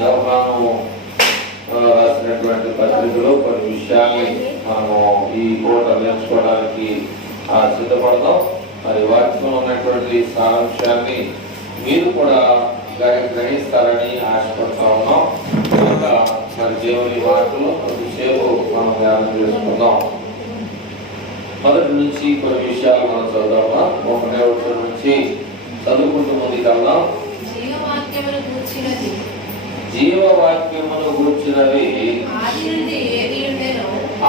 యోహాను రాసినటువంటి పత్రికలో కొన్ని విషయాల్ని మనము ఈ పూట నేర్చుకోవడానికి సిద్ధపడదాం. మరి వాక్యంలో ఉన్నటువంటి సారాంశాన్ని మీరు కూడా గ్రహిస్తారని ఆశపడుతూ ఉన్నాం. కనుక మరి దేవుని మాటలు కొద్దిసేపు మనం ధ్యానం చేసుకుందాం. మొదటి నుంచి కొన్ని విషయాలు మనం చదువుదామా? 31 నుంచి చదువుకుంటూ ముందుకెళ్దాం. జీవవాక్యమును గూర్చినవి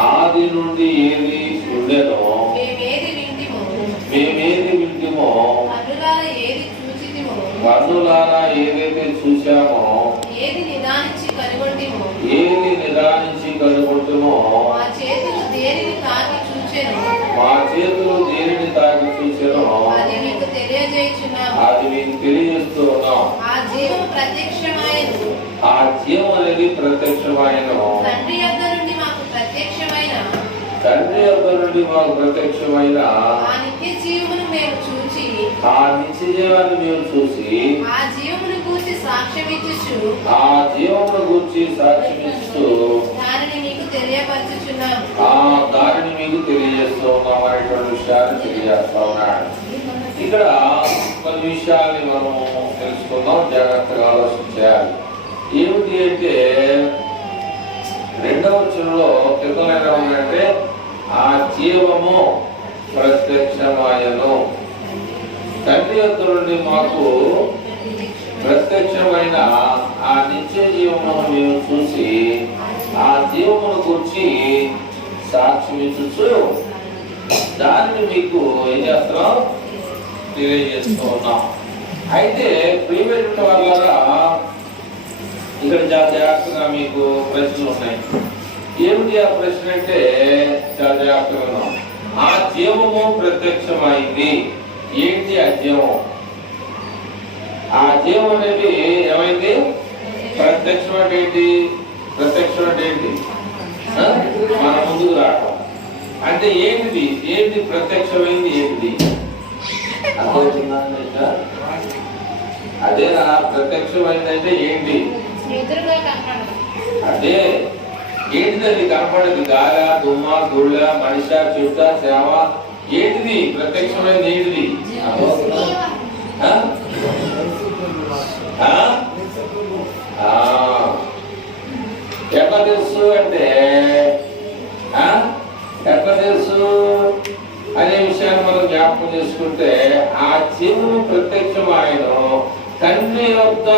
ఆది నుండి ఏది ఉండెనో మేమేది వింటిమో కన్నులారా ఏదైతే చూశామో ఏది నిదానించి కనుగొంటుమో మా చేతులు దేనిని తాకి చూచెనో అది మీకు తెలియజేస్తూ ఉన్నాం. ఆ జీవం అనేది ప్రత్యక్షమైనను తండ్రి యొద్ద నుండి మాకు ప్రత్యక్షమైన ఆ నిత్య జీవమును మేము చూసి ఆ జీవమును గూర్చి సాక్ష్యమిచ్చుచు దానిని మీకు తెలియపరచుచున్నాము. దానిని మీకు తెలియజేస్తూ ఉన్నాం అనేటువంటి విషయాన్ని తెలియజేస్తా ఉన్నాడు. ఇక్కడ కొన్ని విషయాల్ని మనం తెలుసుకుందాం, జాగ్రత్తగా ఆలోచన చేయాలి. ఏమిటి అంటే 2వ వచనంలో కిందనైనా ఉందంటే ఆ జీవము ప్రత్యక్షమాయను. తండ్రి యొద్ద నుండి మాకు ప్రత్యక్షమైన ఆ నిత్య జీవమును మేము చూసి ఆ జీవమును గురించి సాక్ష్యమిచ్చుచు దానిని మీకు ఏం చేస్తున్నాం, తెలియజేస్తూ ఉన్నాం. అయితే ప్రియమైన వాళ్ళగా ఇక్కడ చాలా జాగ్రత్తగా మీకు ప్రశ్నలు ఉన్నాయి. ఏమిటి ఆ ప్రశ్న అంటే చాలా జాగ్రత్తగా ఉన్నాం. ఆ జీవము ప్రత్యక్షమైంది. ఏంటి ఆ జీవం? ఆ జీవం అనేది ఏమైంది? ప్రత్యక్షం అంటే ఏంటి? ప్రత్యక్షం అంటే ఏంటి? మన ముందుకు రావటం అంటే ఏంటిది? ఏంటి ప్రత్యక్షమైంది? ఏంటిది? అదేనా ప్రత్యక్షమైంది అంటే ఏంటి? అదే ఏంటిది? అది కనపడదు. గాల, దుమ్మ, గుళ్ళ, మనిషి, చుట్ట, సేవ ఏంటిది? ప్రత్యక్షమైంది ఏంటిది? ఎట్లా తెలుసు అంటే ఎట్లా తెలుసు అనే విషయాన్ని మనం జ్ఞాపకం చేసుకుంటే ఆ జీవము ప్రత్యక్షమైన తండ్రి యొద్ద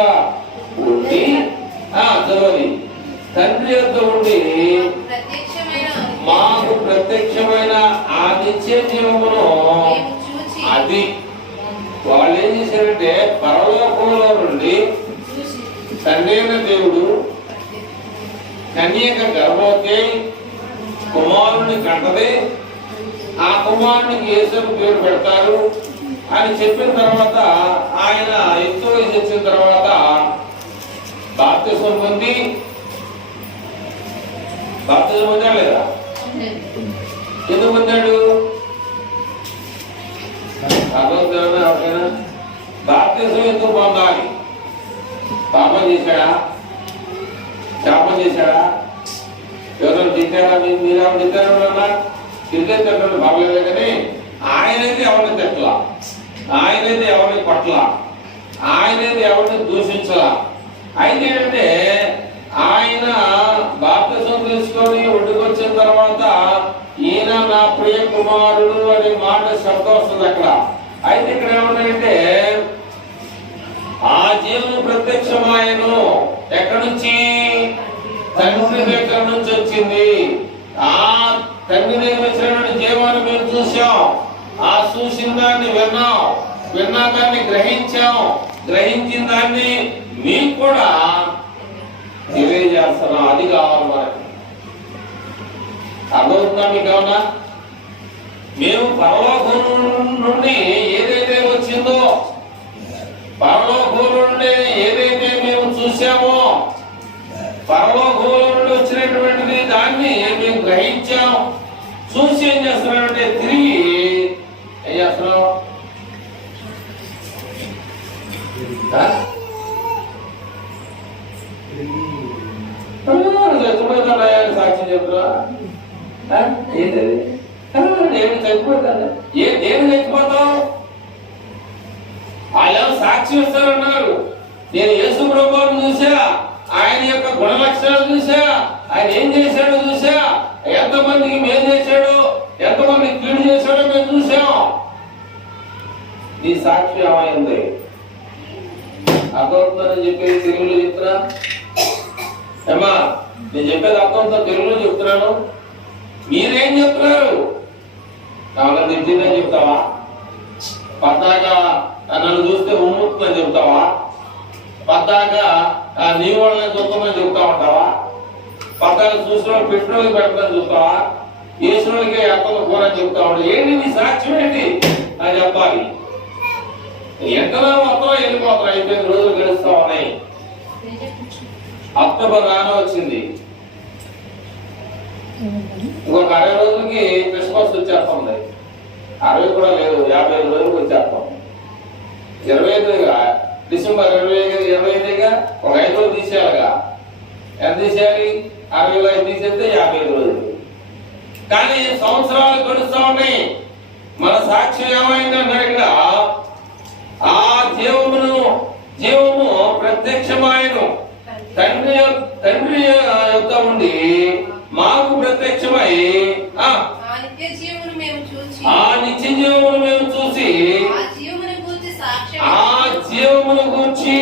ఉండి చదవాలి. తండ్రి యొద్ద ఉండి మాకు ప్రత్యక్షమైన ఆ నిత్య జీవమును అది వాళ్ళు ఏం చేశారంటే పరలోకంలో నుండి తండ్రి అయిన దేవుడు కన్యక గర్భవతి కుమారుని కంటది. ఆ కుమారునికి యేసు పేరు పెడతారు అని చెప్పిన తర్వాత ఆయన ఎంతో వచ్చిన తర్వాత బాప్తిసం పొంది పొందాడు లేదా? ఎందుకు పొందాడు? బాప్తిసం ఎందుకు పొందాలి? పాపం చేశాడా? శాపం చేశాడా? ఎవరైనా తిట్టారా? మీరేమో తిట్టారా? తిరిగే తిట్టడం బాగలేదు. కానీ ఆయనైతే ఎవరిని తిట్టలా, ఆయనైతే ఎవరిని కొట్టలా, ఆయనైతే ఎవరిని దూషించలా. అయితే ఏంటంటే ఆయన బాప్తిసం తీసుకొని ఒడ్డుకొచ్చిన తర్వాత ఈయన నా ప్రియ కుమారుడు అనే మాట శబ్దం వస్తుంది అక్కడ. అయితే ఇక్కడ ఏమన్నాయంటే ఆ జీవము ప్రత్యక్షమాయను. ఎక్కడి నుంచి? తండ్రి దగ్గర నుంచి వచ్చింది. ఆ తండ్రి దగ్గర వచ్చినటువంటి జీవాన్ని మేము చూసాం. ఆ చూసిన దాన్ని విన్నాం, విన్నా దాన్ని గ్రహించాం, గ్రహించిన దాన్ని మీకు కూడా తెలియజేస్తున్నాం. అది కావాలి మనకి. అర్థమవుతుందా మీకు? ఏమన్నా మేము పరలోకం నుండి ఏదైతే వచ్చిందో, పరలోకం నుండి ఏదైతే మేము చూసామో, పరలోకం నుండి వచ్చినటువంటిది దాన్ని మేము గ్రహించాం, చూసి ఏం చేస్తున్నామంటే తిరిగి ఏం చేస్తున్నాం? చచ్చిపోతాను సాక్ష్యం చెప్తున్నా ఏంటది నేను చచ్చిపోతాను దేని చచ్చిపోతావు ఆయన సాక్ష్యం ఇస్తారన్నారు నేను యేసు ప్రభువుని చూసా ఆయన యొక్క గుణ లక్షణాలు చూసా ఆయన ఏం చేశాడో చూసా ఎంతమందికి మేలు చేశాడో ఎంతమందికి కీడు చేశాడో మేము చూసాం నీ సాక్ష్యం ఏమైంది అర్థమవుతుందని చెప్పేది తెలుగులో చెప్తున్నా ఏమా నేను చెప్పేది అర్థంతో తెలుగులో చెప్తున్నాను మీరేం చెప్తున్నారు కావాలని తిట్టిందని చెప్తావా పద్దాకా నన్ను చూస్తే ఉమ్ముతుందని చెప్తావా పద్దాకా నీ వాళ్ళని చూస్తామని చెప్తా ఉంటావా పద్దాలు చూసిన వాళ్ళు పెట్టిన పెట్టదని చూస్తావా వేసిన వాళ్ళకి అర్థం కూడా చెప్తా ఉంటావు ఏంటి నీ సాక్ష్యం ఏంటి అని చెప్పాలి ఎంతలో మొత్తం వెళ్ళిపోతాం 5 రోజులు గడుస్తా ఉన్నాయి అక్టోబర్ రానే వచ్చింది ఇంకొక 60 రోజులకి క్రిస్మస్ వచ్చేస్తుంది 60 కూడా లేదు 55 రోజులకు వచ్చేస్తాం 25గా డిసెంబర్ 25గా ఒక 5 రోజులు తీసేయాలిగా ఎంత తీసేయాలి 60 తీసేస్తే 55 రోజులు కానీ సంవత్సరాలు గడుస్తూ ఉన్నాయి మన సాక్ష్యం ఏమైందంటే ఇక్కడ ఆ జీవము ప్రత్యక్షమాయను తండ్రి యొక్క ఉండి మాకు ప్రత్యక్షమై ఆ నిత్య జీవమును మేము చూసి ఆ జీవమును గూర్చి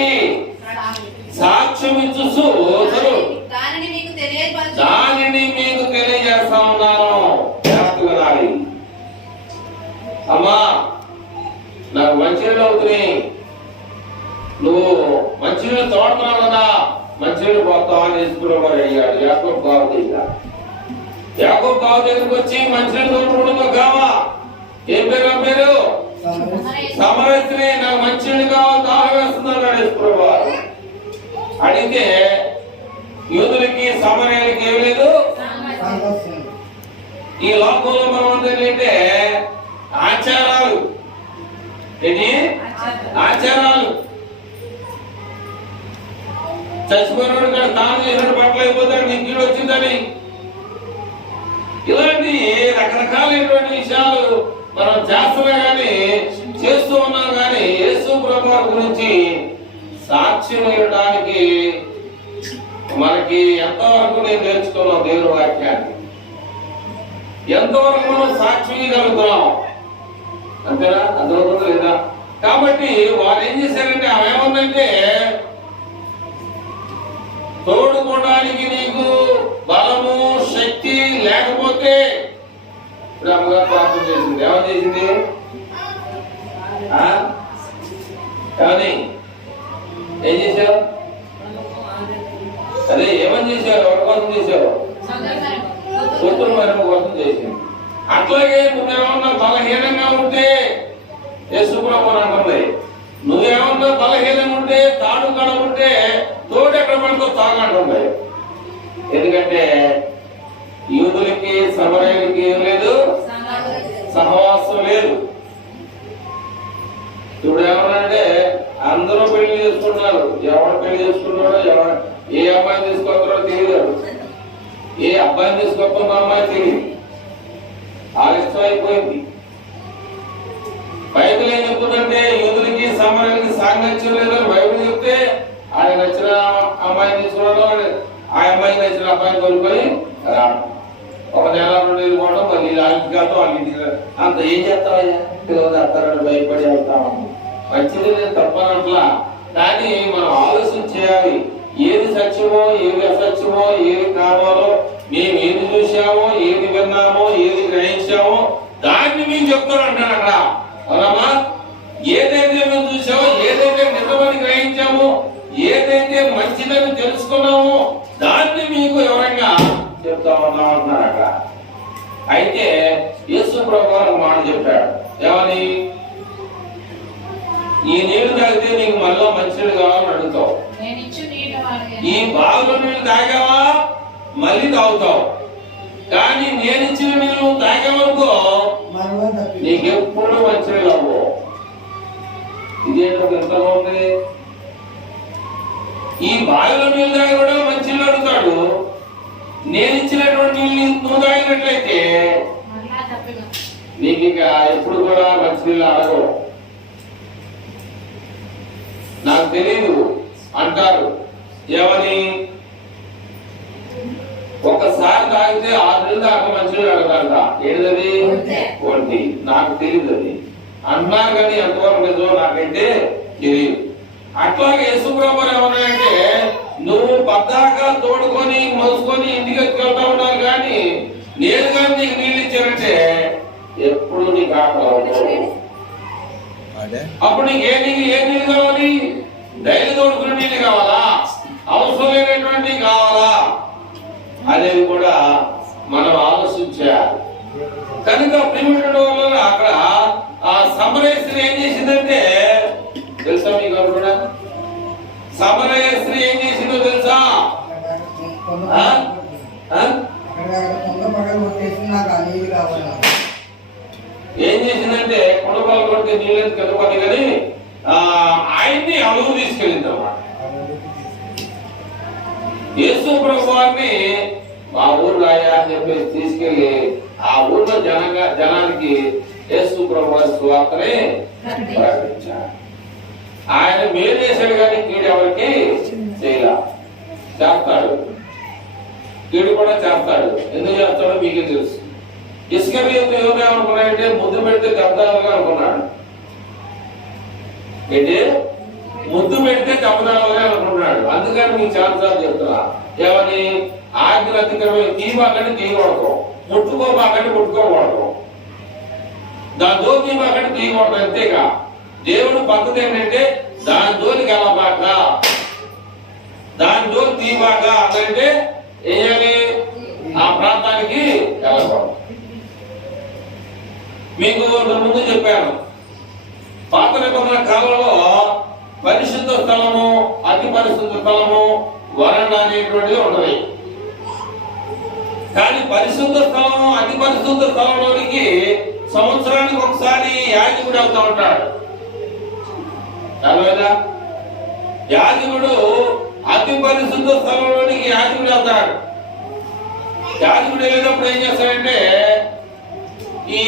సాక్ష్యం ఇచ్చు దానిని మీకు తెలియజేస్తా ఉన్నాను అమ్మా నాకు మంచినీళ్ళు అవుతున్నాయి నువ్వు మంచినీళ్ళు తోడుతున్నావు కదా మంచినీళ్ళు పోతావా అని వేసుకున్నాడు అయ్యాడు యాకోబు బావ దగ్గరికి వచ్చి మంచినీళ్ళు తోడుకోవడం కావా ఏం పేరు ఆ పేరు సమరస్త్రీ నాకు మంచినీళ్ళు కావాలి దాహం వేస్తున్నాడు వేసుకున్నాడు అడిగితే యూదులకి సమరయాలకి ఏమి లేదు ఈ లోకంలో మనం ఏంటంటే ఆచారాలు ఏంటి ఆచారాలు చచ్చిపోయినాడు కానీ తాను చేసినట్టు పట్టలేకపోతాడు నీకు కీడు వచ్చిందని ఇలాంటి రకరకాలైనటువంటి విషయాలు మనం చేస్తున్నా కానీ చేస్తూ ఉన్నాం కానీ యేసు ప్రభువు గురించి సాక్ష్యం ఇవ్వడానికి మనకి ఎంతవరకు నేను నేర్చుకున్నాం దేవుని వాక్యాన్ని ఎంతవరకు మనం సాక్ష్యం ఇవ్వగలుగుతున్నాం అంతేనా అర్థమవుతుందా లేదా కాబట్టి వారు ఏం చేశారంటే ఆమె ఏముందంటే తోడుకోవడానికి నీకు బలము శక్తి లేకపోతే అమ్మగారు ప్రార్థన చేసింది ఏమని చేసింది కానీ ఏం చేశావు అదే ఏమని చేశావు ఎవరి కోసం చేశావు కూతురు మరి కోసం చేసింది అట్లాగే నువ్వేమన్నా బలహీనంగా ఉంటే యేసుప్రభు అంటుంది నువ్వేమన్నా బలహీనంగా ఉంటే తాడు కడ ఉంటే తోడు ఎక్కడ పడుకో తాగంటుంది ఎందుకంటే యూదులకి సమరయులకి ఏం లేదు సహవాసం లేదు ఇప్పుడు ఏమన్నారంటే అందరూ పెళ్లి చేసుకుంటున్నారు ఎవరు పెళ్లి చేసుకున్నాడో ఎవరు ఏ అమ్మాయిని తీసుకొస్తారో తెలియదు ఏ అబ్బాయిని తీసుకొస్తున్న అమ్మాయి తెలియదు ఆలస్యం అయిపోయింది బైబిల్ ఏం చెప్తుందంటే యూదులకి సమరయులకి సాంగత్యం లేదని బైబిల్ చెప్తే ఆయన నచ్చిన అమ్మాయిని తీసుకున్నాడు ఆ అమ్మాయికి నచ్చిన అబ్బాయిని కోల్పోయి రావడం ఒక నెల 2 నెలలు పోవడం మళ్ళీ ఆగిపోతాం వాళ్ళ అంత ఏం చేస్తామయ్యా పిల్లలు అత్తారని భయపడి వెళ్తాం మంచిది నేను తప్పనట్లా కానీ మనం ఆలోచన చేయాలి ఏది సత్యమో ఏది అసత్యమో ఏది కావాలో మేము ఏది చూసామో ఏది విన్నామో ఏది గ్రహించామో దాన్ని మేము చెప్తాను అంటాను అక్కడ అవునమ్మా ఏదైతే మేము చూసామో ఏదైతే నిజమని గ్రహించామో ఏదైతే మంచిదని తెలుసుకున్నామో దాన్ని మీకు వివరంగా చెప్తా ఉన్నాం అంటున్నారు అక్కడ అయితే యేసు ప్రభువు మాట చెప్పాడు ఏమని ఈ నీళ్లు తాగితే నీకు మళ్ళా మంచినీళ్ళు కావాలని అడుగుతావు ఈ బావిలో నీళ్ళు తాగావా మళ్ళీ తాగుతావు కానీ నేను ఇచ్చిన నీళ్ళు తాగామనుకో నీకెప్పుడు మంచినీళ్ళు అవ్వవు ఇదేంటో ఎంతగా ఉంది ఈ బావిలో నీళ్ళు తాగి కూడా మంచినీళ్ళు అడుగుతాడు నేను ఇచ్చినటువంటి నీళ్ళు నువ్వు తాగినట్లయితే నీకు ఇక ఎప్పుడు కూడా మంచినీళ్ళు అడగవు. నాకు తెలియదు అంటారు. ఏమని? ఒకసారి తాగితే 6 నెలల దాకా మంచినీళ్ళు అడగదంట. ఏంటది? ఒంటి. నాకు తెలియదు అది అన్నారు, కానీ ఎంతవరకు నిజమో నాకైతే తెలియదు. అట్లాగే యేసుప్రభు ఏమన్నాడంటే, నువ్వు పద్దాకా తోడుకొని మోసుకొని ఇంటికి వెళ్తా ఉండాలి, కానీ నేను కానీ నీకు నీళ్ళు ఇచ్చానంటే ఎప్పుడు నీకు ఆకలి. అప్పుడు నీకు ఏ నీళ్ళు కావాలి? డైలీ తోడుకునే నీళ్ళు కావాలా? అవసరం లేనటువంటి కావాలా అనేది కూడా మనం ఆలోచించాలి. కనుక ప్రిమిటెడ్ వల్ల అక్కడ ఆ సమరయస్త్రీ ఏం చేసిందంటే తెలుసా మీకు? కూడా సమరయస్త్రీ ఏం చేసిందో తెలుసా? ఏం చేసిందంటే కొండపాలు కొడితే నీళ్ళు కలపని కానీ ఆయన్ని అలుగు తీసుకెళ్ళింది అన్నమాట. యేసు ప్రభువాన్ని మా ఊరు అయ్యా అని చెప్పేసి తీసుకెళ్లి ఆ ఊర్లో జనానికి యేసు ప్రభువారి సువార్తనే ప్రకటించారు. ఆయన మేలు చేశాడు కానీ కీడు ఎవరికి చేయలా. చేస్తాడు, కీడు కూడా చేస్తాడు. ఎందుకు చేస్తాడో మీకే తెలుసు. ఇస్కరియోతు ఏమనుకున్నాడంటే ముద్దు పెడితే దెబ్బతాలుగా అనుకున్నాడు. ఏంటి? ముద్దు పెడితే దెబ్బతాలుగా అనుకున్నాడు. అందుకని మీకు చాలాసార్లు చెప్తున్నా, ఏమని? ఆజ్ఞ అతిక్రమే తీయబాకంటే తీయకూడదు, ముట్టుకోబాకంటే ముట్టుకోకూడదు, దాని జోలు తీయబాకంటే తీయకూడదు. అంతేగా దేవుడు పద్ధతి ఏంటంటే దాని జోలికి వెళ్ళబాక, దాని జోలు తీయబాక అంటే ఏం చేయాలి? ఆ ప్రాంతానికి వెళ్ళకూడదు. మీకు ముందు చెప్పాను, పాత నిబంధన కాలంలో పరిశుద్ధ స్థలము, అతి పరిశుద్ధ స్థలము, వరండా అనేటువంటిది ఉన్నది. కానీ పరిశుద్ధ స్థలము, అతి పరిశుద్ధ స్థలంలోనికి సంవత్సరానికి ఒకసారి యాజకుడు వెళ్తా ఉంటాడు. అర్థమైందా? యాజకుడు అతి పరిశుద్ధ స్థలంలోనికి యాజకుడు వెళ్తాడు. యాజకుడు వెళ్ళేటప్పుడు ఏం చేస్తాడంటే ఈ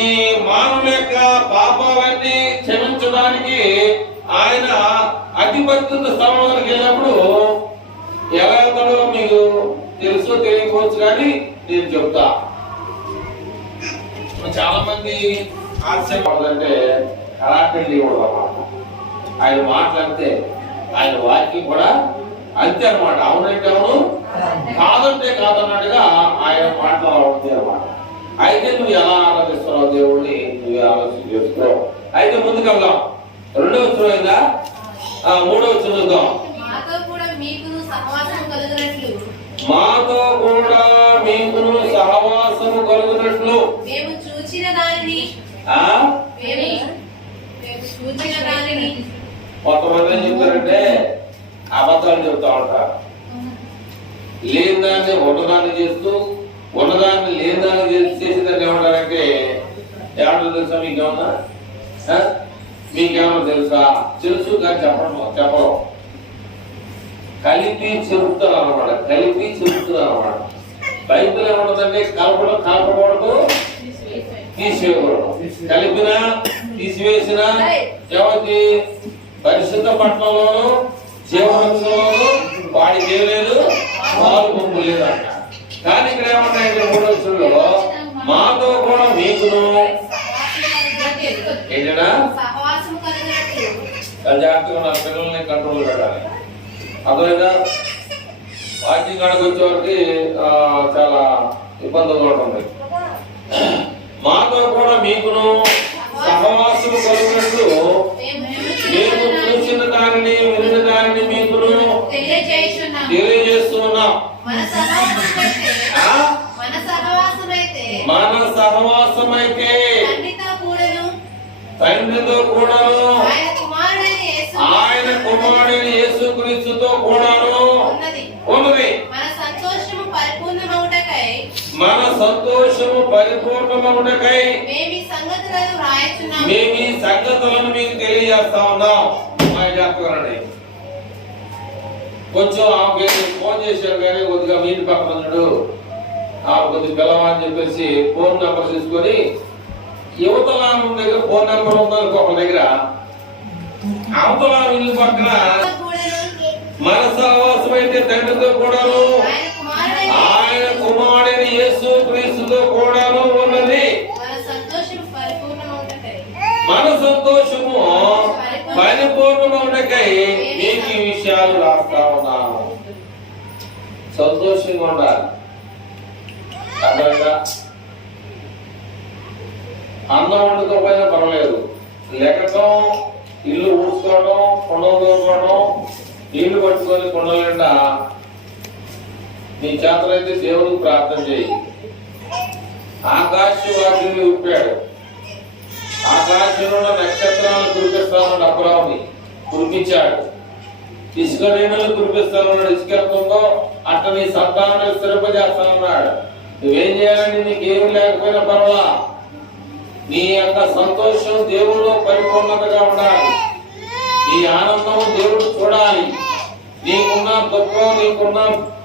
మానవుల యొక్క పాపాలన్నీ క్షమించడానికి ఆయన అతి పరిశుద్ధ స్థలంలోకి వెళ్ళినప్పుడు ఎలా వెళ్తాడో మీకు తెలుసు తెలియకపోవచ్చు, కానీ నేను చెప్తా. చాలా మంది ఆశ్చర్యపడదంటే కళాఖండి కూడా ఆయన మాట్లాడితే ఆయన వాక్యం కూడా అంతే అనమాట. అవునంటే అవును, కాదంటే కాదన్నట్టుగా ఆయన మాట్లాడుతుంది అనమాట. అయితే నువ్వు ఎలా ఆరాధిస్తున్నావు దేవుడిని నువ్వు ఆలోచన చేసుకో. అయితే ముందుకు వెళ్దాం. 2వ వచనం అయిందా? 3వ వచనం చూద్దాం. మాతో కూడా మీకును సహవాసము కలుగునట్లు మేము చూచిన దానిని కొంతమంది ఏం చెప్తారంటే అబద్ధాలు చెప్తా ఉంటారు. లేని దాన్ని ఉన్నదాన్ని చేస్తూ ఉన్నదాన్ని లేని దాన్ని చేసేదాన్ని ఏమంటారంటే ఏమంటారు తెలుసా? మీకేమన్నా తెలుసా? తెలుసు కానీ చెప్పడం కలిపి చెబుతారు అన్నమాట. కలిపి చెబుతున్నారు అన్నమాట. బైబిల్ ఏమంటుందంటే కలపడం, కలపకూడదు, తీసివేయకూడదు. కలిపినా తీసివేసిన ఎవరికి? పరిశుద్ధ పట్టణంలోను జీవవృక్షంలోను వాడి చేయలేదు, వారు పంపు లేదంట. కానీ ఇక్కడ ఏమంటాయంటే 3వ వచనంలో మాతో కూడా మీకును ఏంటన్నా జాగ్రత్తగా నా పిల్లల్ని కంట్రోల్ పెట్టాలి. అర్థమైందా? వాకింగ్ కాడికి వచ్చేవారికి చాలా ఇబ్బందులు ఉంటుంది. మాతో కూడా మీకును సహవాసము కలుగునట్లు మేము చూసిన దానిని వినిన దానిని మీకును తెలియజేస్తున్నాం. మన సహవాసమైతే తండ్రితో కూడాను ఆయన కుమారుడైన యేసుక్రీస్తుతో కూడాను ఉన్నది. మన సంతోషము పరిపూర్ణమవుటకై మేము ఈ సంగతులను మీకు తెలియజేస్తా ఉన్నాం. చెప్తానండి. కొంచెం ఆమె ఫోన్ చేశారు కానీ కొద్దిగా మీటి పక్కన ఉన్నాడు, కొద్ది పిల్లవని చెప్పేసి ఫోన్ నెంబర్ తీసుకొని యువతల దగ్గర ఫోన్ నెంబర్ ఉందనుకో ఒక దగ్గర, అవతల ఇల్లు పక్కన మన సహవాసం అయితే తండ్రితో కూడాను ఆయన కుమారుడైన యేసు క్రీస్తుతో కూడాను ఉన్నది. మన సంతోషము పరిపూర్ణమౌటకై మీకు ఈ విషయాలు రాస్తా ఉన్నాను. సంతోషంగా ఉండాలి. అన్నం వండుకోకపోయినా పర్వాలేదు, లెక్కటం, ఇల్లు ఊడ్చుకోవడం, కుండలు తోడుకోవడం, నీళ్లు పట్టుకొని కుండల నిండా నీ చేతలైతే దేవుడికి ప్రార్థన చేయి. ఆకాశవాసిని ఊపాడు, ఆకాశంలో నక్షత్రాలను కురిపిస్తానన్నాడు. అబ్రాహాముని కురిపించాడు. ఇసుక నీళ్ళను కురిపిస్తానన్నాడు. ఇసుక ఎంతుందో అట్ట నీ సంతానాన్ని స్థిరపజేస్తానన్నాడు. నువ్వేం చేయాలని నీకేమీ లేకపోయినా పర్వాలా, నీ యొక్క సంతోషం దేవుడు పరిపూర్ణతగా ఉండాలి. నీ ఆనందం దేవుడు చూడాలి. నీకున్న దుఃఖం, నీకున్న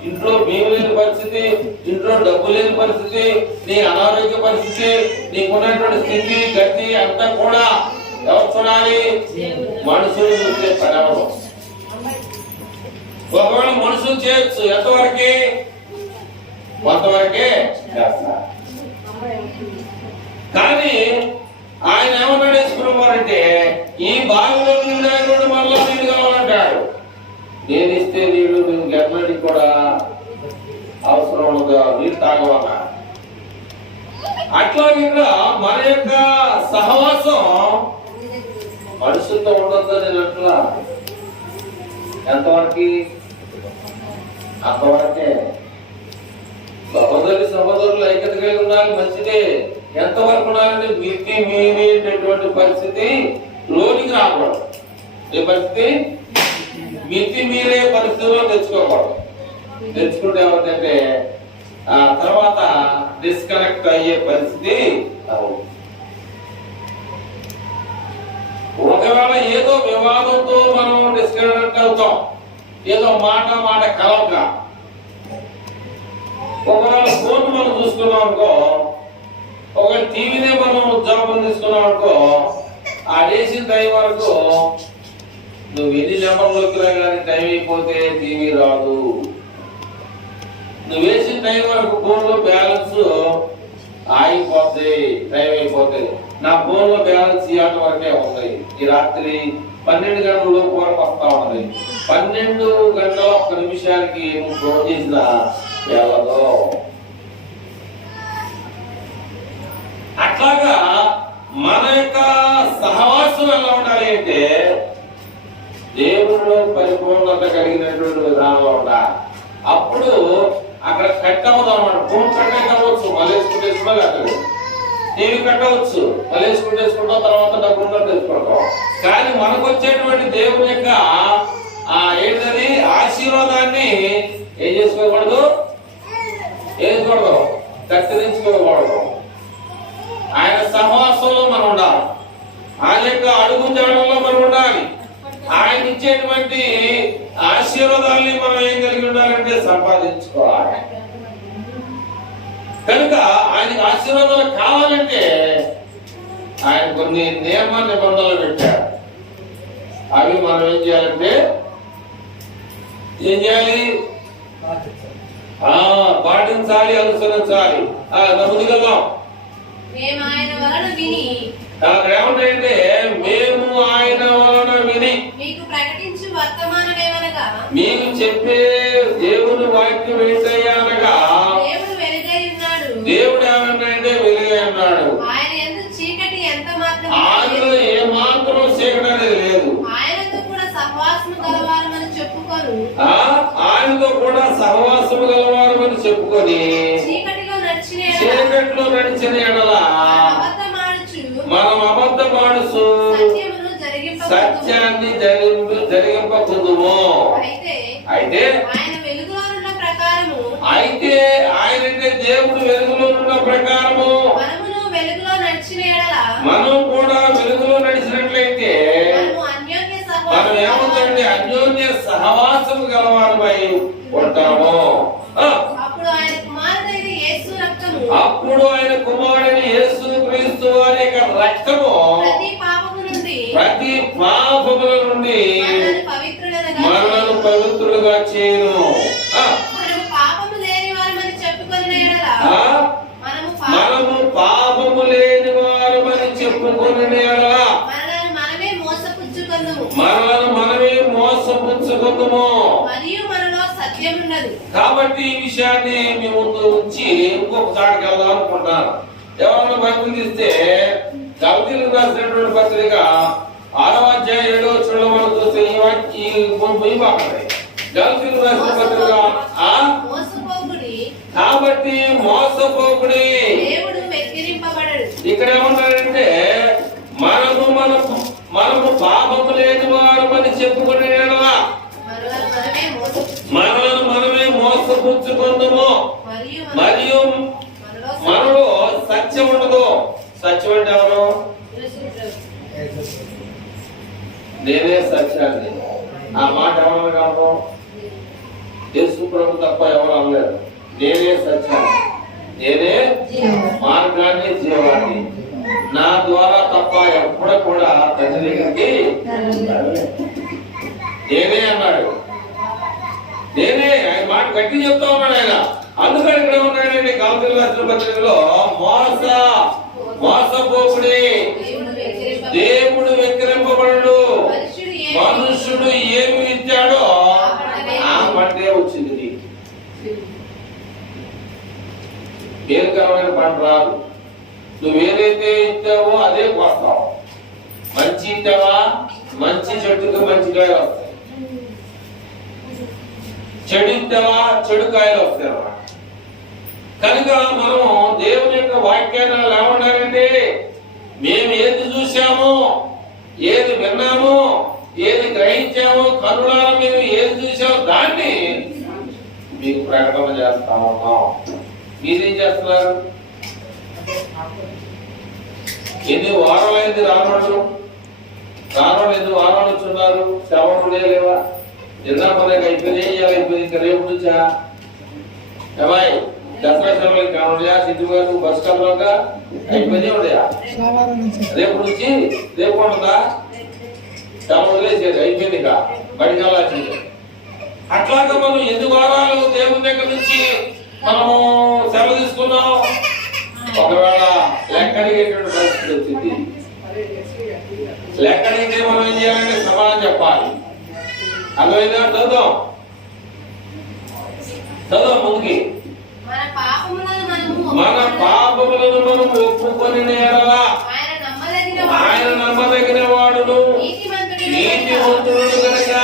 ఇంట్లో భీము లేని పరిస్థితి, ఇంట్లో డబ్బు లేని పరిస్థితి, నీ అనారోగ్య పరిస్థితి, నీకున్నటువంటి స్థితి గతి అంతా కూడా ఎవరు చూడాలి? మనుషులు చూస్తే పడవడం. ఒకవేళ మనుషులు చేయొచ్చు, ఎంతవరకే? కొంతవరకే చేస్తారు. కానీ ఆయన ఏమన్నాడు వేసుకున్నారంటే, ఈ బావిలో నీళ్ళు మళ్ళా నీళ్ళు కావాలంటాడు. నేను ఇస్తే నీళ్లు నువ్వు గెర్మడికి కూడా అవసరం ఉండదు, నీళ్ళు తాగవన్నా. అట్లా ఇక్కడ మన యొక్క సహవాసం మనుషులతో ఉండొద్దు. నేను అట్లా ఎంతవరకు? అంతవరకే. సహోదరులు ఐక్యత కలిగి ఉండాలి, మంచిదే. ఎంతవరకు ఉండాలంటే మితి మీరేటటువంటి పరిస్థితి లోనికి రాకూడదు. ఏ పరిస్థితి? మితి మీరే పరిస్థితిలో తెచ్చుకోకూడదు. తెచ్చుకుంటే ఏమంటే ఆ తర్వాత డిస్కనెక్ట్ అయ్యే పరిస్థితి. ఒకవేళ ఏదో వివాదంతో మనం డిస్కనెక్ట్ అవుతాం, ఏదో మాట కలవక. ఒకవేళ ఫోన్ మనం చూసుకున్నాం అనుకో, ఒకవేళ టీవీనే మనం ఉద్యోగం తీసుకున్నాం అనుకో, ఆ వేసిన టైం వరకు నువ్వు ఎన్ని నెంబర్లోకి కానీ టైం అయిపోతే టీవీ రాదు. నువ్వు వేసిన టైం వరకు ఫోన్లో బ్యాలెన్స్ ఆగిపోతాయి, టైం అయిపోతాయి. నా ఫోన్లో బ్యాలెన్స్ ఈ ఆట వరకే ఉంటాయి. ఈ రాత్రి 12 గంటల లోపు వరకు వస్తా ఉన్నది. 12 గంటల 1 నిమిషానికి నువ్వు ఫోన్ చేసినా వెళ్ళదు. అట్లాగా మన యొక్క సహవాసం ఎలా ఉండాలి అంటే దేవుడిలో పరిపూర్ణత కలిగినటువంటి విధానంలో ఉండాలి. అప్పుడు అక్కడ కట్ అవుతాం అన్నమాట. ఫోన్ కట్ అవ్వచ్చు, మళ్ళీ వేసుకుంటేసుకుంటా, లేకపోతే టీవీ కట్టవచ్చు, మళ్ళీ వేసుకుంటేసుకుంటాం, తర్వాత డబ్బులు ఉన్నట్టు వేసుకుంటాం. కానీ మనకు వచ్చేటువంటి దేవుని యొక్క ఏంటది ఆశీర్వాదాన్ని ఏం చేసుకోకూడదు, వేసుకోకూడదు, కత్తిరించుకోకూడదు. ఆయన సహవాసంలో మనం ఉండాలి. ఆయన యొక్క అడుగు జాడల్లో మనం ఉండాలి. ఆయన ఇచ్చేటువంటి ఆశీర్వాదాన్ని మనం ఏం కలిగి ఉండాలంటే సంపాదించుకోవాలి. కనుక ఆయనకు ఆశీర్వాదాలు కావాలంటే ఆయన కొన్ని నియమ నిబంధనలు పెట్టారు. అవి మనం ఏం చేయాలంటే పాటించాలి, అనుసరించాలి. ముందుకెళ్దాం. అక్కడ ఏమంటాయంటే, మేము ఆయన వలన విని మీకు చెప్పే దేవుని వాక్యం ఏంటయ్యా అనగా, దేవుడు ఏమన్నాడంటే వెలుగై ఉన్నాడు. ఆయనలో ఏ మాత్రం చీకటి అనేది లేదు. ఆయనతో కూడా సహవాసము గలవారమని చెప్పుకొని చీకటిలో నడిచిన ఎడల మనం అబద్ధమాడుచు సత్యాన్ని జరిగింపకుందుము. అయితే ఆయనంటే దేవుడు వెలుగులో ఉన్న ప్రకారము మనం కూడా వెలుగులో నడిచినట్లయితే మనం ఏమవుతామండి? అన్యోన్య సహవాసము గలవారమై ఉంటాము. అప్పుడు ఆయన కుమారుడైన యేసు చేయను. మనము పాపము లేని వారమని చెప్పుకొనిన ఎడల మనము పాపము లేని వారమని చెప్పుకొనిన ఎడల మనలను మనమే మోసపుచ్చుకొందుము. మరియు మనలో సత్యం ఉన్నది. కాబట్టి ఈ విషయాన్ని మీ ముందు ఉంచి ఇంకొకసారికి వెళ్దాం అనుకుంటున్నాను. ఎవరైనా బైబిల్ తీస్తే గలతీయులకు రాసినటువంటి పత్రిక 6వ అధ్యాయం 7వ వచనంలో మనం చూస్తే ఈ బాగుంటాయి. గలతీయులకు రాసిన పత్రిక కాబట్టి మోసపోకుడి, దేవుడు వెక్కిరింపబడడు. ఇక్కడ ఏమన్నారంటే మనము పాపము లేని వారమని చెప్పుకునే మనలను మనమే మోసపుచ్చుకుందాము. మరియు మనలో సత్యం ఉండదు. సత్యం అంటే ఎవరు? నేనే సత్యాన్ని. ఆ మాట ఎవరు కాదు? యేసు ప్రభు తప్ప ఎవరు అనలేరు. నేనే సత్యాన్ని, నేనే మార్గాన్ని, జీవాన్ని, నా ద్వారా తప్ప ఎప్పుడు కూడా తండ్రి దగ్గరికి నేనే అన్నాడు. నేనే ఆయన మాట గట్టి చెప్తా ఉన్నాడు ఆయన. అందుకని ఇక్కడ ఉన్నాడండి గలతీయులకు రాసిన పత్రికలో మోసపోకుడి, దేవుడు వెక్కిరింపబడడు. మనుషుడు ఏమి ఇచ్చాడో ఆ పంటే వచ్చింది. మేలుకరమైన పంట రాదు. నువ్వేదైతే ఇచ్చావో అదే కోస్తావు. మంచి ఇచ్చావా, మంచి చెట్టుకు మంచి కాయలు వస్తాయి. చెడు ఇచ్చావా, చెడు కాయలు వస్తాయి. కనుక మనం దేవుని యొక్క వాక్యాన్ని లేవడాలంటే మేము ఏది చూసామో, ఏది విన్నామో, ఏది గ్రహించామో, కనులారా మేము ఏది చూసామో దాన్ని మీకు ప్రకటన చేస్తా ఉన్నాం. మీరేం చేస్తున్నారు? ఎన్ని వారాలైంది రానోళ్ళు ఎన్ని వారాలు వచ్చున్నారు. శ్రవణులే లేవా? నిన్న మనకి అయిపోయింది ఇంకా రేపు నుంచా అమ్మాయి దసరా సెలవులకి కానుండయా? సిద్ధు గారు బస్ స్టాప్ లోగా అయిపోయినాయి ఉండయా? రేపు నుంచి రేపు ఉంటుందా? సెలవు వదిలేసేది అయిపోయింది. ఇక బయటకు వెళ్ళాల్సింది. అట్లాగా మనం ఎన్ని వారాలు దేవుని దగ్గర నుంచి మనము సెలవు తీసుకున్నాం. ఒకవేళ లెక్కడిగేటువంటి పరిస్థితి వచ్చింది. లెక్కడిగితే మనం ఏం చేయాలంటే సమాధానం చెప్పాలి. అర్థమైందా? చదువు ముందుకి. మన పాపములను మనం ఒప్పుకొని ఆయన నమ్మదగిన వాడును నీతిమంతుడు కనుక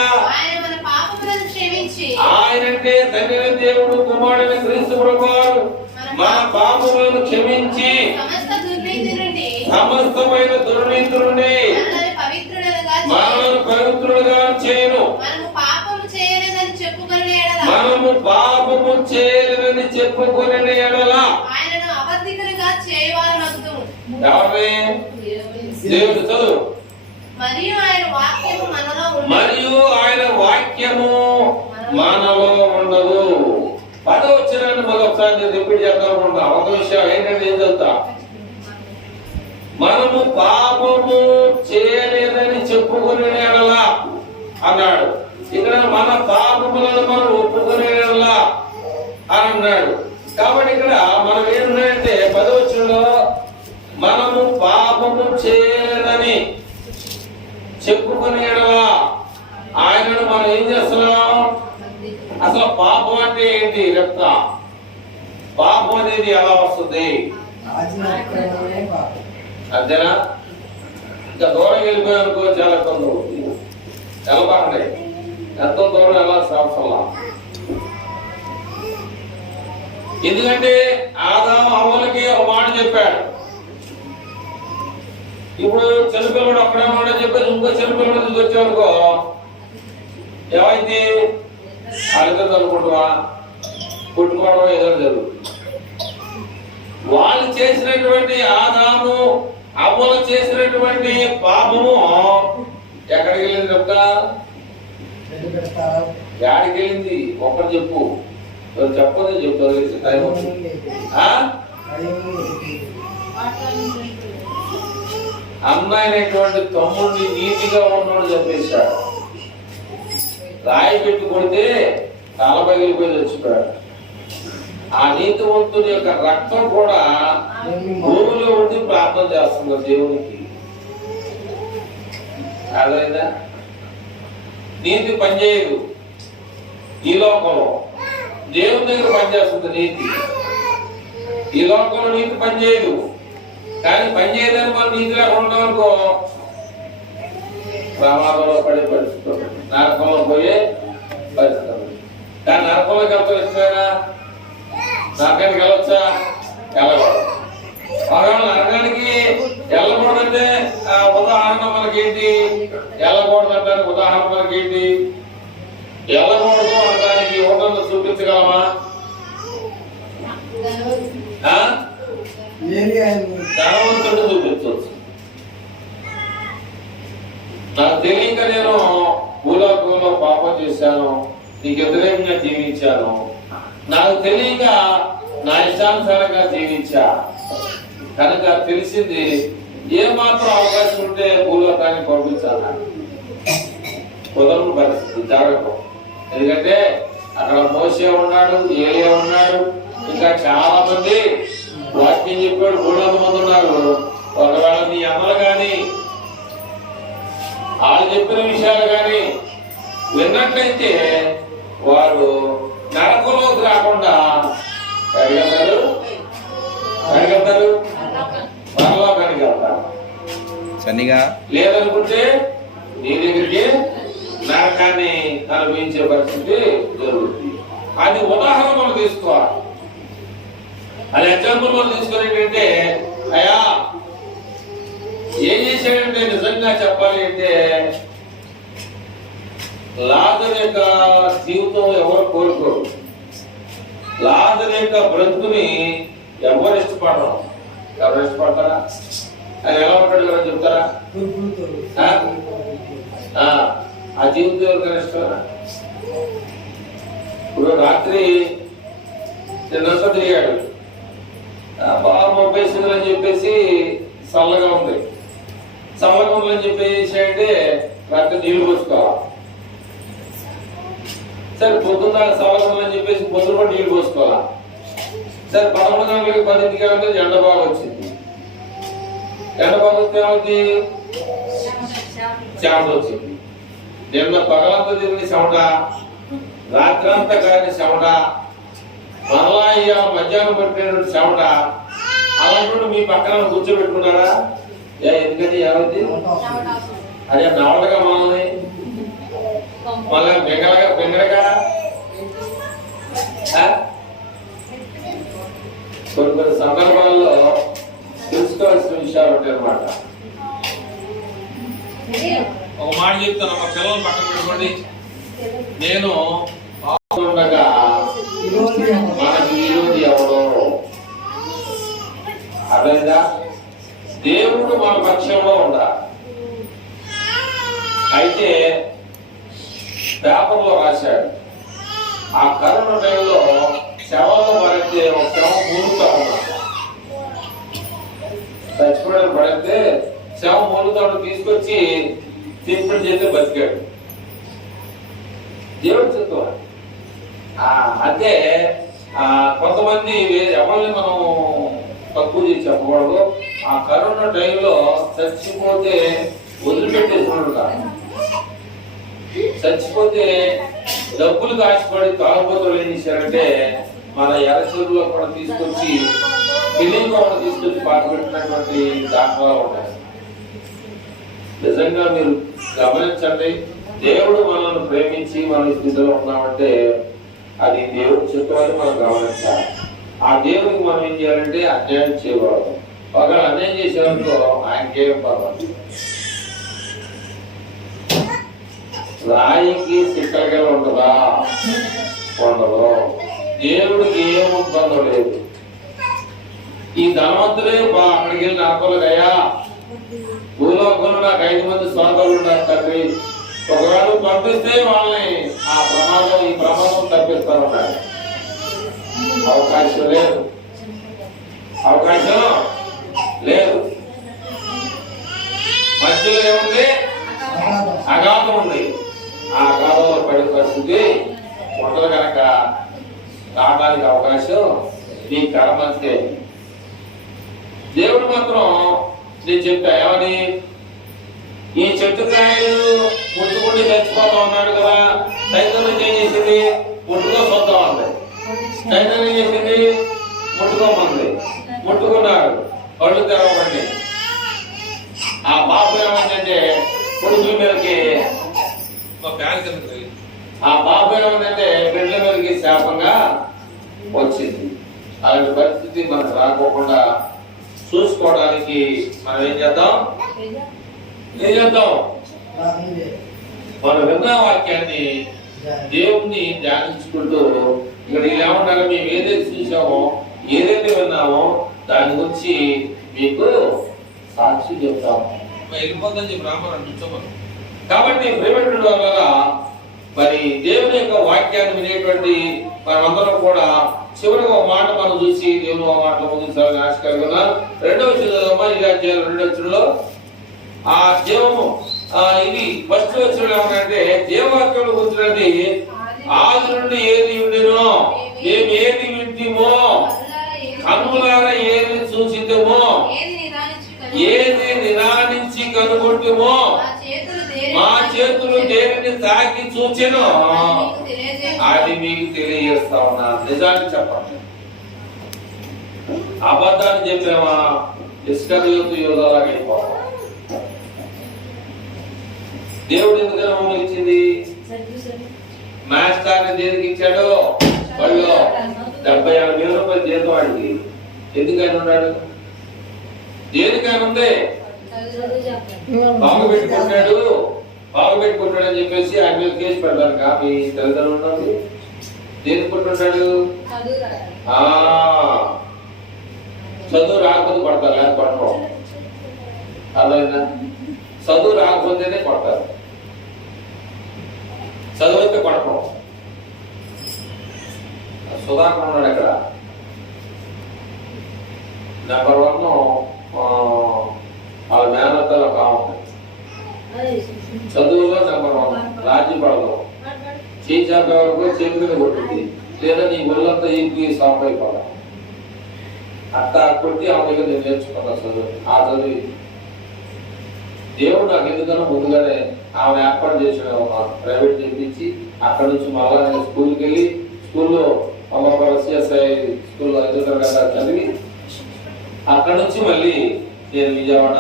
ఆయనంటే తండ్రి దేవుడు కుమారుడైన క్రీస్తు ప్రభువారు మన పాపములను క్షమించి సమస్తమైన దుర్నీతి నుండి మనల్ని పవిత్రులుగా చేయను. మనము పాపము చేయలేదని చెప్పుకునే ఎడల దేవుడు చదువు. మరియు ఆయన వాక్యము మనలో ఉండదు. 10వ వచనాన్ని మరొకసారి రిపీట్ చేద్దాం అనుకుంటా. ఒక విషయం ఏంటంటే ఏం చదువుతా? మనము పాపము చేయలేదని చెప్పుకునే ఎడల అన్నాడు. ఇక్కడ మన పాపములను మనం ఒప్పుకునే ఎడల అని అన్నాడు. కాబట్టి ఇక్కడ మనం ఏంటంటే 10వ వచనంలో మనము పాపము చేయలేదని చెప్పుకునే ఎడల ఆయనను మనం ఏం చేస్తున్నాం? అసలు పాపం అంటే ఏంటి చెప్తా. పాపం అనేది ఎలా వస్తుంది? అంతేనా? ఇంకా దూరం వెళ్ళిపోయానుకో చాలా కొంత తెలపండి. ఎంతో దూరం ఎలా అవసరం. ఎందుకంటే ఆదాము అవ్వలకి ఒక మాట చెప్పాడు. ఇప్పుడు చిన్నపిల్లడు ఒక్కడే మాట చెప్పేసి ఇంకో చిన్నపిల్లడు నుంచి వచ్చానుకో ఏమైంది? వాళ్ళిద్దరు అనుకుంటున్నా కొట్టుకోవడం ఏదో జరుగుతుంది. వాళ్ళు చేసినటువంటి ఆదాము అవ్వలు చేసినటువంటి పాపము ఎక్కడికి వెళ్ళింది? చెప్తా, యాడికి వెళ్ళింది? ఒక్కరు చెప్పు. చెప్పదు చెప్తారు. టైం అమ్మాయినటువంటి తమ్ముడిని నీతిగా ఉన్నోడు చంపేశాడు. రాయి పెట్టి కొడితే తల పగిలిపోయి చచ్చిపోయాడు. ఆ నీతివంతుని యొక్క రక్తం కూడా భూమిలో ఉండి ప్రార్థన చేస్తుంది దేవునికి. అదైనా నీతి పనిచేయదు ఈ లోకంలో, దేవుని దగ్గర పనిచేస్తుంది నీతి. ఈ లోకంలో నీతి పనిచేయదు, కానీ పనిచేయదని మనం నీతి లేకుండా అనుకో ప్రమాదంలో పడే పరిస్థితి, నరకంలో పోయే పరిస్థితి. కానీ నరకంలోకి వెళ్తా ఇష్టమేనా? నరకానికి వెళ్ళొచ్చా? వెళ్ళకూడదు. ఒకవేళ నరకానికి వెళ్ళకూడదంటే ఉదాహరణ మనకేంటి? వెళ్ళకూడదంటానికి ఉదాహరణ మనకేంటి? వెళ్ళకూడదు అనడానికి ఒకటో చూపించగలమా? ధనవంతుడు చూపించవచ్చు. నాకు తెలియక నేను భూలోకంలో పాపం చేశాను, నీకు వ్యతిరేకంగా జీవించాను, నాకు తెలియక నా ఇష్టానుసారంగా జీవించా కనుక తెలిసింది ఏమాత్రం అవకాశం ఉంటే భూలోకాన్ని పంపించాను. కుదరని పరిస్థితి జరగదు. ఎందుకంటే అక్కడ మోసే ఉన్నాడు, ఏలియా ఉన్నాడు, ఇంకా చాలా మంది వాక్యం చెప్పాడు 300 మంది ఉన్నారు. ఒకవేళ నీ అమలు కానీ వాళ్ళు చెప్పిన విషయాలు కానీ విన్నట్లయితే వారు నరకంలోకి రాకుండా పరిగెత్తారు పరలోకానికి వెళ్తారు. లేదనుకుంటే నీ దగ్గరికి నరకాన్ని అనుభవించే పరిస్థితి జరుగుతుంది. అది ఉదాహరణ మనం తీసుకోవాలి. అది ఎగ్జాంపుల్ మనం తీసుకుని ఏంటంటే, అయ్యా ఏం చేశాడంటే నిజంగా చెప్పాలి అంటే లాజరు యొక్క జీవితం ఎవరు కోరుకోరు, లాజరు యొక్క బ్రతుకుని ఎవరు ఇష్టపడరు. ఎవరు ఇష్టపడతారా? అది ఎలా ఉంటాడు ఎవరు చెప్తారా? ఆ జీవితం ఎవరికైనా ఇష్టమా? ఇప్పుడు రాత్రి నిన్నంతా తిరిగాడు, బాగా 30 సెకండ్లు అని చెప్పేసి చల్లగా ఉంది. చల్లగా ఉందని చెప్పేసి అంటే రాత్రి నీళ్లు పోసుకోవాలి. సరే పొద్దున్న చల్లగా ఉందని చెప్పేసి పొద్దున కూడా నీళ్లు పోసుకోవాలా. సరే 11 గంటలకి 10కి వెళ్తే ఎండ బాగా వచ్చింది. ఎండ బాగా వస్తే ఏమవుతుంది? చెమట వచ్చింది. నిన్న పగలంతా తిరిగిన చెమట, రాత్రి అంతా కాని చెమట, మరలా ఇవాళ మధ్యాహ్నం పెట్టినటువంటి చెమట. అలాంటి మీ పక్కన కూర్చోబెట్టుకున్నారా? ఎందుకని ఏమైంది? అదే నవలగా మనల్ని మళ్ళా బెంగరగా కొన్ని సందర్భాల్లో తెలుసుకోవాల్సిన విషయాలు ఉంటాయి అన్నమాట. ఒక మాట చెప్తాను, మా పిల్లలు పక్కన పెట్టుకోండి. నేను ఉండగా మనకి విరోధి ఎవడో అదేదా దేవుడు మన పక్షంలో ఉండాలి. అయితే పేపర్లో రాశాడు, ఆ కరోనా టైంలో శవాలు పడితే ఒక శవం మూలుగుతా ఉన్నాడు. చచ్చిపోయాడు పడితే శవం మూలుగుతాడు, తీసుకొచ్చి ట్రీట్మెంట్ చేస్తే బతికాడు. దేవుడు చెప్తాడు. అంటే కొంతమంది ఎవరిని మనం తక్కువ చేసి చెప్పకూడదు. ఆ కరోనా టైంలో చచ్చిపోతే వదిలిపెట్టేసుకున్నాడు కాదు, చచ్చిపోతే డబ్బులు కాసిపడి తాగుబోతులు ఏం చేశారంటే మన ఎర్రచూరులో కూడా తీసుకొచ్చి తెలియగా కూడా తీసుకొచ్చి పాట పెట్టినటువంటి దాఖలాలు ఉన్నాయి. నిజంగా మీరు గమనించండి, దేవుడు మనల్ని ప్రేమించి మన స్థితిలో ఉన్నామంటే అది దేవుడు చెప్పాలని మనం గమనించాలి. ఆ దేవుడికి మనం ఏం చేయాలంటే అన్యాయం చేయకూడదు. ఒకవేళ అన్యాయం చేసేవాళ్ళతో ఆయనకేం పర్వాలేదు. రాయికి సిక్కలుగా ఉంటుందా? ఉండదు. దేవుడికి ఏం ఇబ్బంది లేదు. ఈ ధనవంతులే అక్కడికి వెళ్ళి నరకలకు, అయ్యా భూలోకంలో నాకు 5 మంది స్వర్గాలు ఉన్నారు తండ్రి, ఒకవేళ పంపిస్తే వాళ్ళని ఈ ప్రమాదం తప్పిస్తారు. అవకాశం లేదు, అవకాశం లేదు. మధ్యలో ఏముంది? అగాధం ఉంది. ఆ అగాధంలో పడే పరిస్థితి ఉండదు కనుక రావడానికి అవకాశం నీ కర్మంతే. దేవుడు మాత్రం నేను చెప్పా ఏమని, ఈ చెట్టు కాయలు ముట్టుకుంటే చచ్చిపోతా ఉన్నాడు కదా, సైతం ఏం చేసింది, ముట్టుకో చూద్దాం అంది. సైతం ఏం చేసింది, ముట్టుకోమంది. ముట్టుకున్నాడు, కళ్ళు తెరవకండి. ఆ పాపం ఏమంటే కొడుకుల మీదకి, ఆ పాపం ఏమంటే బిడ్డల మీదకి శాపంగా వచ్చింది. అలాంటి పరిస్థితి మనకు రాకోకుండా చూసుకోవడానికి మనం ఏం చేద్దాం, మనం విన్న వాక్యాన్ని దేవుణ్ణి ధ్యానించుకుంటూ ఇక్కడ ఏమన్నారు, మేము ఏదైతే చూసామో ఏదైతే విన్నామో దాని గురించి మీకు సాక్షి చెప్తాము. వెళ్ళిపోద్దని చెప్పి రామారావు. కాబట్టి ప్రేమటువంటి వల్ల మరి దేవుని యొక్క వాక్యాన్ని వినేటువంటి మనమందరం కూడా చివరిగా ఒక మాట మనం చూసి దేవుని ఒక మాటలు ముగించాలని ఆశ కలిగి ఉన్నాం. రెండవ విషయంలో ఇది అధ్యాయం 2వ వచనంలో ఆ జీవము ఇది ఫస్ట్ వచనంలో ఏమంటే జీవవాక్యం గురించినది ఆది నుండి ఏది ఉండేనో మేము ఏది వింటిమో కన్నులారా ఏది చూసిద్దామో ఏది నిరానించి కనుగొంటమో మా చేతులు దేనిని తాకి చూచెనో అది మీకు తెలియజేస్తా ఉన్నా. నిజాన్ని చెప్పండి, అబద్ధాన్ని చెప్పామా ఇస్కరియోతు యోధాలాగా అయిపోతాం. దేవుడు ఎందుకని మమ్మల్ని ఇచ్చింది, మాస్టర్ దేనికి ఇచ్చాడు, వాళ్ళు 70,000 రూపాయలు జీతం వాడికి ఎందుకని ఉన్నాడు, దేనికైనా ఉంది, బాగుపెట్టుకుంటాడు అని చెప్పేసి ఆయన మీద కేసు పెడతారు కా మీ తల్లిదండ్రులు దేనికి పుట్టుంటాడు, చదువు రాకపోతే కొడతారు, లేదా కొట్టరు. అర్థమైందా, చదువు రాకపోతేనే కొడతారు, చదువు అయితే కొట్టరు. సుధాకర్ ఉన్నాడు అక్కడ నెంబర్ 1 వాళ్ళ మేనత్తలు కావాలి, చదువులో నెంబర్ 1 రాజీ పడదు, చేసాక వరకు చేతి మీద కొట్టింది, లేదా నీ ఒళ్ళంతా ఇంటికి సాఫ్ అయిపోవాలి. అట్లా కొట్టి ఆ దగ్గర నేను నేర్చుకున్నా చదువు. ఆ చదువు దేవుడు నాకు ఎందుకన్నా ముందుగానే ఆమె ఏర్పాటు చేసిన ప్రైవేట్ చేయించి అక్కడ నుంచి మళ్ళా నేను స్కూల్కి వెళ్ళి స్కూల్లో సిఎస్ఐ స్కూల్లో 5వ తరగతి చదివి అక్కడ నుంచి మళ్ళీ నేను విజయవాడ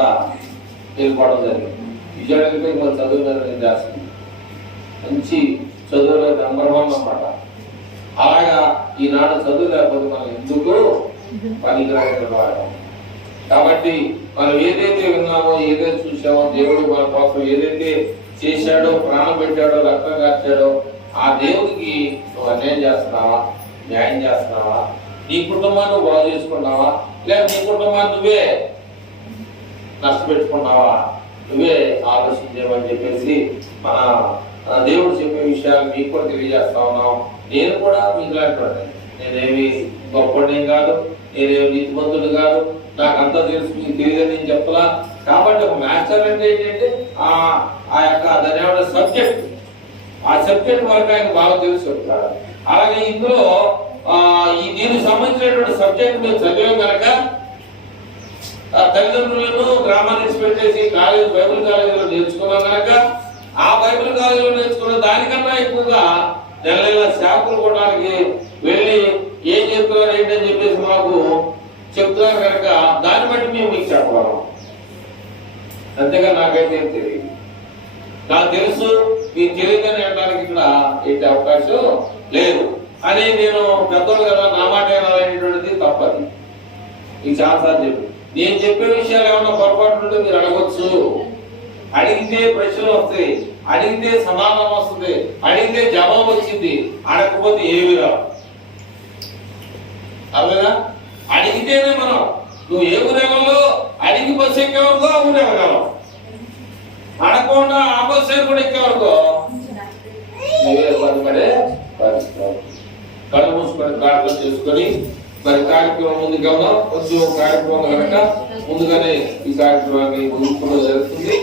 వెళ్ళిపోవడం జరిగింది. విజయవాడ వెళ్ళిపోయి మన చదువు మీద నేను చేస్తాను, మంచి చదువులో నెంబర్ 1 అన్నమాట. అలాగా ఈనాడు చదువు లేకపోతే మనం ఎందుకు పనికిరాయడం. కాబట్టి మనం ఏదైతే విన్నామో ఏదైతే చూసామో దేవుడు మన కోసం ఏదైతే చేశాడో, ప్రాణం పెట్టాడో, రక్తం కార్చాడో ఆ దేవుడికి నువ్వు అన్యాయం చేస్తున్నావా, న్యాయం చేస్తున్నావా, నీ కుటుంబాన్ని బాగు చేసుకున్నావా, లేదా నీ కుటుంబాన్ని నువ్వే నష్టపెట్టుకున్నావా, నువ్వే ఆలోచించేవని చెప్పేసి మన దేవుడు చెప్పే విషయాలు మీకు కూడా తెలియజేస్తా ఉన్నాం. నేను కూడా మీకు లాంటి నేనేమి గొప్పనేం కాదు, నేనేమి నీతిమంతుడు కాదు, నాకు అంతా తెలుసు మీకు తెలియదని నేను చెప్పలా. కాబట్టి ఒక మాస్టర్ అంటే ఏంటంటే ఆ యొక్క దాని సబ్జెక్ట్, ఆ సబ్జెక్ట్ వరకు ఆయన బాగా తెలుసు. అలాగే ఇందులో దీనికి సంబంధించినటువంటి సబ్జెక్ట్ మేము చదివాం కనుక తల్లిదండ్రులను గ్రామాన్ని పెట్టేసి బైబిల్ కాలేజీలో నేర్చుకున్నాం కనుక ఆ బైబిల్ కాలేజీలో నేర్చుకున్న దానికన్నా ఎక్కువగా నెల శాఖలు కొట్టడానికి వెళ్ళి ఏం చెప్తున్నారు ఏంటని చెప్పేసి మాకు చెప్తున్నారు కనుక దాన్ని బట్టి మేము మీకు చెప్పగలం. అంతేగా నాకైతే ఏం తెలియదు, నాకు తెలుసు మీకు తెలియదని అనడానికి ఇక్కడ ఏంటి అవకాశం లేదు అని నేను పెద్దోళ్ళు కదా నా మాట వినాలనేటువంటిది తప్పది. మీకు చాలాసార్లు చెప్పి నేను చెప్పే విషయాలు ఏమన్నా పొరపాటు ఉంటే మీరు అడగచ్చు, అడిగితే ప్రశ్నలు వస్తాయి, అడిగితే సమాధానం వస్తుంది, అడిగితే జవాబు వచ్చింది, అడగకపోతే ఏమి రావు. అదేనా, అడిగితేనే మనం నువ్వు ఏ ఊరేగలో అడిగి బస్సు ఎక్కేవనుకో ఆ ఊరేగలం, అడగకుండా ఆ బస్సు కూడా ఎక్కేవనుకో నువ్వే పడే పరిస్థితి. కళ్ళు మూసుకొని ప్రార్థన చేసుకొని మరి కార్యక్రమం ముందుకు వెళ్దాం. కొంచెం కార్యక్రమం కనుక ముందుగానే ఈ కార్యక్రమాన్ని ముగింపులో జరుగుతుంది.